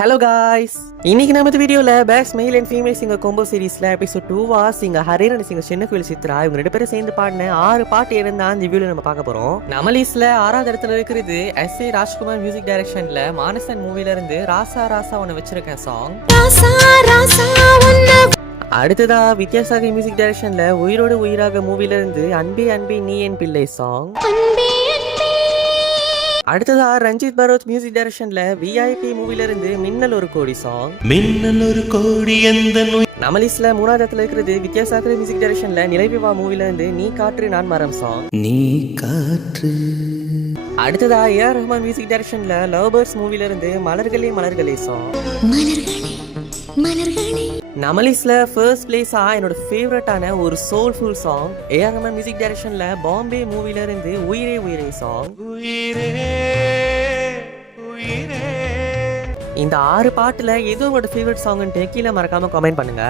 Hello guys, இன்னைக்கு நம்ம வீடியோல best male and female singer combo சீரிஸ்ல episode 2 singer Harir and singer Chinnakuyil Chithra இவங்க 2 பேரும் சேர்ந்து பாடின 6 பாட்டு இருந்தா இந்த வீடியோல நம்ம பார்க்க போறோம். நம்ம லிஸ்ட்ல 6வது இடத்துல இருக்கிறது எஸ்.ஏ. ராஜ்குமார் மியூசிக் டைரக்ஷன்ல மானசன் மூவில இருந்து ராசா ராசா ஒன்னு வச்சிருக்கேன் சாங். அடுத்ததா வித்யாசாகர் மியூசிக் டைரக்ஷன்ல உயிரோடு உயிராக மூவில இருந்து அன்பே அன்பே நீ என் பிள்ளை சாங். அடுத்ததா ரஞ்சித் பரோத் மியூசிக் டைரக்ஷன்ல விஐபி மூவில இருந்து மின்னல் ஒரு கோடி சாங். மின்னல் ஒரு கோடி அந்த நம்ம லிஸ்ட்ல 3வது இடத்துல இருக்கிறது வித்யாசாகர் மியூசிக் டைரக்ஷன்ல நிலைவிவா மூவில இருந்து நீ காற்று நான் மரம் சாங். நீ காற்று. அடுத்ததா ஏஆர் ரஹ்மான் மியூசிக் டைரக்ஷன்ல லவ் பேர்ட்ஸ் மூவில இருந்து மலர்களே மலர்களே சாங். நம்ம லிஸ்ட்ல ஃபர்ஸ்ட் பிளேஸா என்னோட ஃபேவரட்டான ஒரு soulful song AR Rahman music டைரக்ஷன்ல பாம்பே மூவில இருந்து உயிரே உயிரே சாங். இந்த 6 பாட்டுல எது உங்களோட ஃபேவரட் சாங்னு கீழே மறக்காம கமெண்ட் பண்ணுங்க.